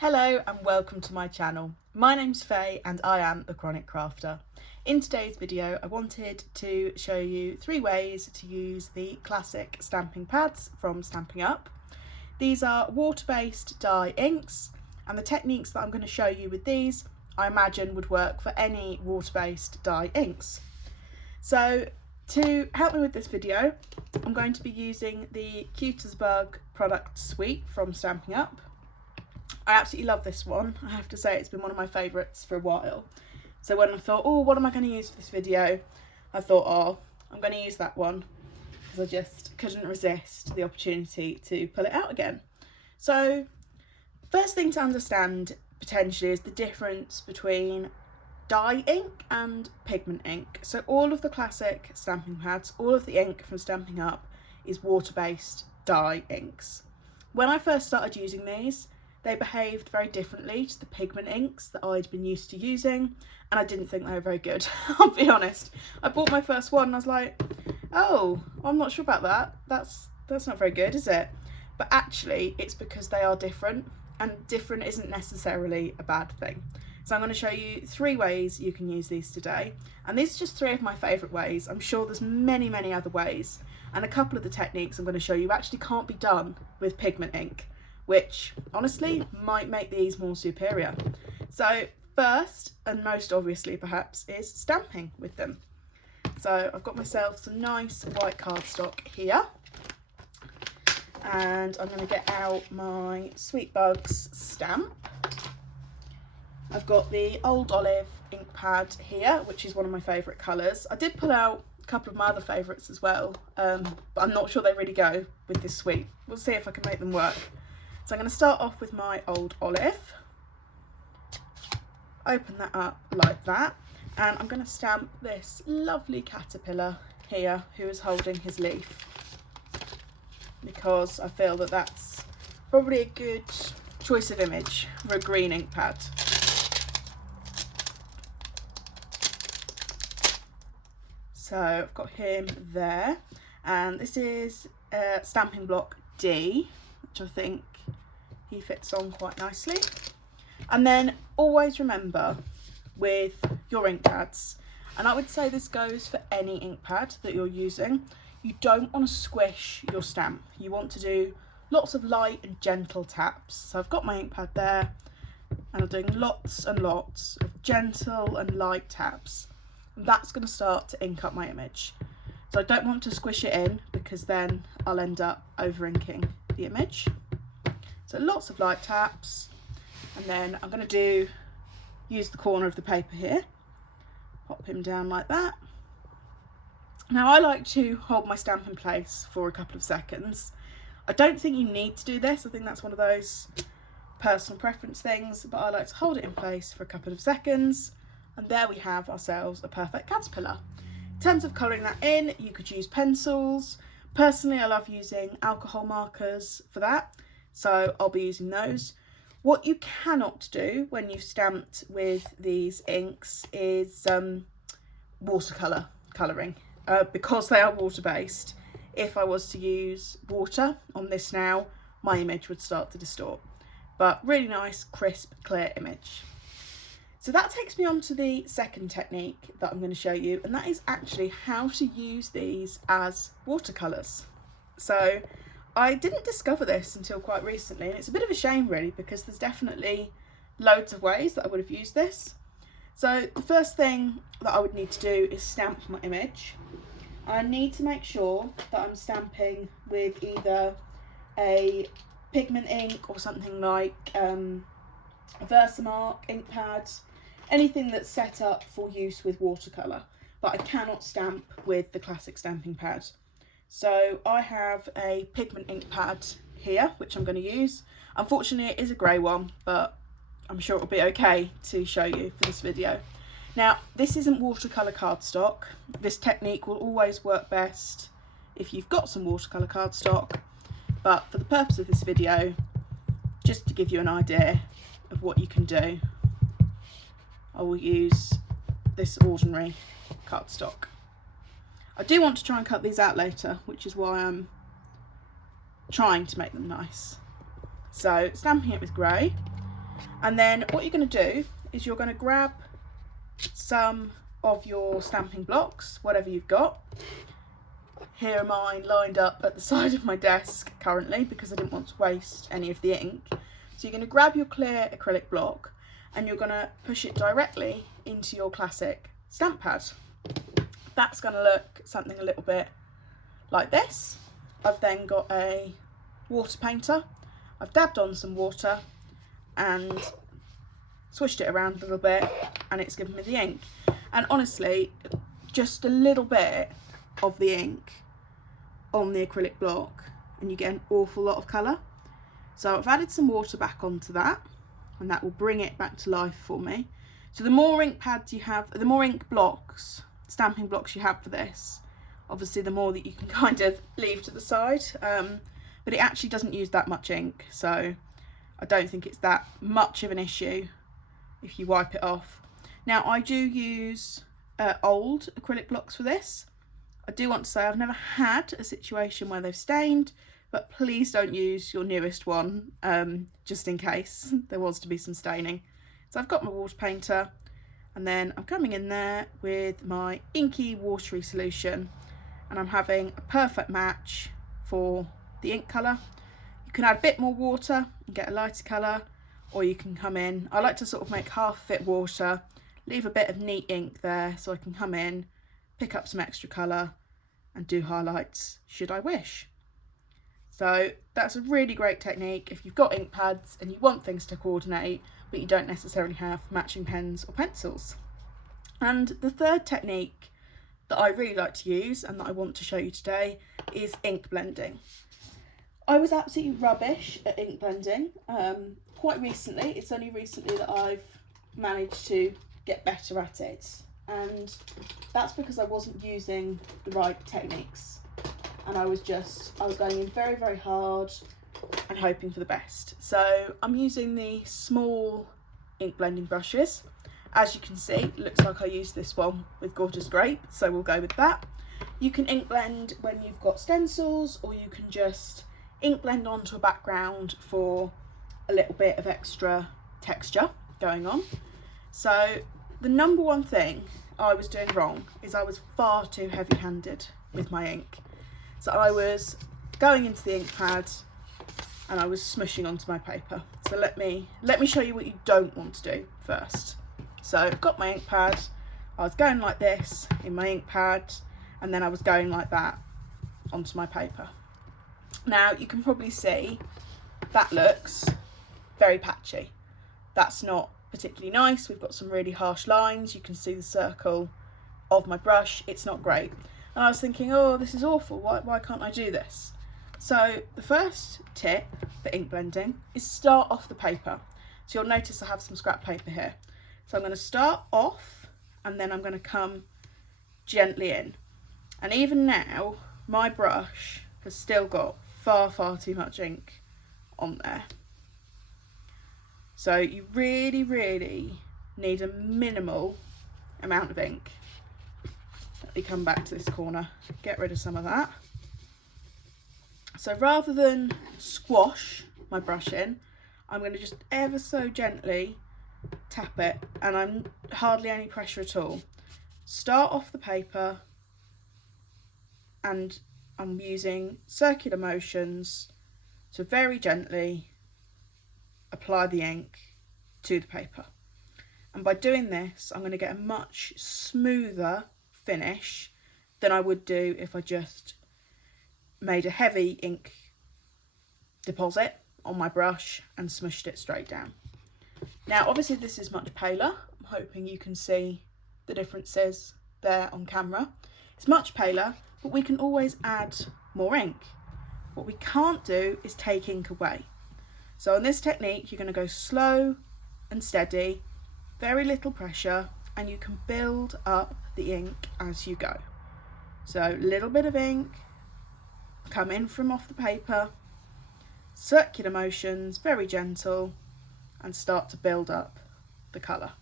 Hello and welcome to my channel. My name's Faye and I am the Chronic Crafter. In today's video I wanted to show you 3 ways to use the Classic Stampin Pads from Stampin' Up. These are water-based dye inks, and the techniques that I'm going to show you with these I imagine would work for any water-based dye inks. So to help me with this video I'm going to be using the Cute as Bug product suite from Stampin' Up. I absolutely love this one. I have to say it's been one of my favourites for a while. So when I thought, oh, what am I going to use for this video? I thought, oh, I'm going to use that one because I just couldn't resist the opportunity to pull it out again. So first thing to understand potentially is the difference between dye ink and pigment ink. So all of the Classic Stampin' Pads, all of the ink from Stampin' Up is water-based dye inks. When I first started using these, they behaved very differently to the pigment inks that I'd been used to using, and I didn't think they were very good. I'll be honest. I bought my first one and I was like, oh, I'm not sure about that. That's not very good, is it? But actually it's because they are different, and different isn't necessarily a bad thing. So I'm going to show you 3 ways you can use these today, and these are just 3 of my favourite ways. I'm sure there's many other ways, and a couple of the techniques I'm going to show you actually can't be done with pigment ink, which honestly might make these more superior. So first, and most obviously perhaps, is stamping with them. So I've got myself some nice white cardstock here, and I'm going to get out my Sweet Bugs stamp. I've got the Old Olive ink pad here, which is one of my favourite colours. I did pull out a couple of my other favourites as well, but I'm not sure they really go with this suite. We'll see if I can make them work. So I'm going to start off with my Old Olive, open that up like that, and I'm going to stamp this lovely caterpillar here who is holding his leaf, because I feel that that's probably a good choice of image for a green ink pad. So I've got him there, and this is stamping block D, which I think he fits on quite nicely. And then always remember with your ink pads, and I would say this goes for any ink pad that you're using, you don't want to squish your stamp. You want to do lots of light and gentle taps. So I've got my ink pad there and I'm doing lots and lots of gentle and light taps. That's going to start to ink up my image. So I don't want to squish it in because then I'll end up over inking the image. So lots of light taps, and then I'm going to use the corner of the paper here, pop him down like that. Now I like to hold my stamp in place for a couple of seconds. I don't think you need to do this, I think that's one of those personal preference things, but I like to hold it in place for a couple of seconds, and there we have ourselves a perfect caterpillar. In terms of colouring that in, you could use pencils. Personally I love using alcohol markers for that, so I'll be using those. What you cannot do when you've stamped with these inks is watercolour colouring, because they are water based. If I was to use water on this now, my image would start to distort, but really nice crisp clear image. So that takes me on to the second technique that I'm going to show you, and that is actually how to use these as watercolours. So I didn't discover this until quite recently, and it's a bit of a shame really, because there's definitely loads of ways that I would have used this. So the first thing that I would need to do is stamp my image. I need to make sure that I'm stamping with either a pigment ink or something like a Versamark ink pad, anything that's set up for use with watercolour, but I cannot stamp with the Classic Stampin' Pad. So I have a pigment ink pad here, which I'm going to use. Unfortunately it is a grey one, but I'm sure it'll be okay to show you for this video. Now this isn't watercolour cardstock. This technique will always work best if you've got some watercolour cardstock, but for the purpose of this video, just to give you an idea of what you can do, I will use this ordinary cardstock. I do want to try and cut these out later, which is why I'm trying to make them nice. So stamping it with grey, And then what you're going to do is you're going to grab some of your stamping blocks, whatever you've got. Here are mine lined up at the side of my desk currently because I didn't want to waste any of the ink. So you're going to grab your clear acrylic block and you're going to push it directly into your Classic stamp pad. That's going to look something a little bit like this. I've then got a water painter. I've dabbed on some water and swished it around a little bit and it's given me the ink. And honestly, just a little bit of the ink on the acrylic block and you get an awful lot of colour. So I've added some water back onto that and that will bring it back to life for me. So the more ink pads you have, the more ink blocks, stamping blocks you have for this, obviously the more that you can kind of leave to the side, but it actually doesn't use that much ink, so I don't think it's that much of an issue if you wipe it off. Now I do use old acrylic blocks for this. I do want to say I've never had a situation where they've stained, but please don't use your newest one, just in case there was to be some staining. So I've got my water painter and then I'm coming in there with my inky watery solution and I'm having a perfect match for the ink colour. You can add a bit more water and get a lighter colour, or you can come in, I like to sort of make half of it water, leave a bit of neat ink there so I can come in, pick up some extra colour and do highlights should I wish. So that's a really great technique if you've got ink pads and you want things to coordinate but you don't necessarily have matching pens or pencils. And the third technique that I really like to use and that I want to show you today is ink blending. I was absolutely rubbish at ink blending quite recently. It's only recently that I've managed to get better at it, and that's because I wasn't using the right techniques and I was going in very, very hard and hoping for the best. So I'm using the small ink blending brushes. As you can see, it looks like I used this one with Gorgeous Grape, so we'll go with that. You can ink blend when you've got stencils, or you can just ink blend onto a background for a little bit of extra texture going on. So the number one thing I was doing wrong is I was far too heavy-handed with my ink. So I was going into the ink pad and I was smushing onto my paper. So let me show you what you don't want to do first. So I've got my ink pad, I was going like this in my ink pad and then I was going like that onto my paper. Now you can probably see that looks very patchy. That's not particularly nice. We've got some really harsh lines. You can see the circle of my brush. It's not great. And I was thinking, oh, this is awful. Why can't I do this? So the first tip for ink blending is start off the paper. So you'll notice I have some scrap paper here. So I'm going to start off and then I'm going to come gently in. And even now, my brush has still got far, far too much ink on there. So you really, really need a minimal amount of ink. Let me come back to this corner, get rid of some of that. So rather than squash my brush in, I'm going to just ever so gently tap it, and I'm hardly any pressure at all. Start off the paper and I'm using circular motions to very gently apply the ink to the paper. And by doing this, I'm going to get a much smoother finish than I would do if I just made a heavy ink deposit on my brush and smushed it straight down. Now obviously this is much paler. I'm hoping you can see the differences there on camera. It's much paler, but we can always add more ink. What we can't do is take ink away. So in this technique, you're going to go slow and steady, very little pressure, and you can build up the ink as you go. So a little bit of ink, come in from off the paper, circular motions, very gentle, and start to build up the colour.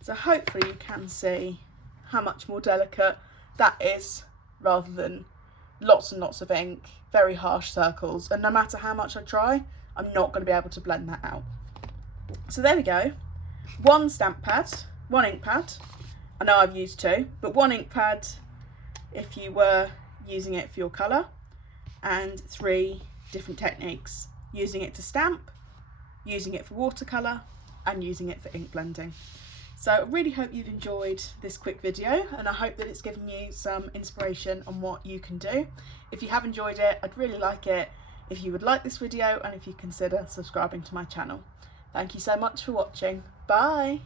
So hopefully you can see how much more delicate that is, rather than lots and lots of ink, very harsh circles, and no matter how much I try, I'm not going to be able to blend that out. So there we go. One stamp pad, one ink pad. I know I've used two, but one ink pad if you were using it for your colour, and 3 different techniques: using it to stamp, using it for watercolour, and using it for ink blending. So I really hope you've enjoyed this quick video, and I hope that it's given you some inspiration on what you can do. If you have enjoyed it, I'd really like it if you would like this video and if you consider subscribing to my channel. Thank you so much for watching. Bye!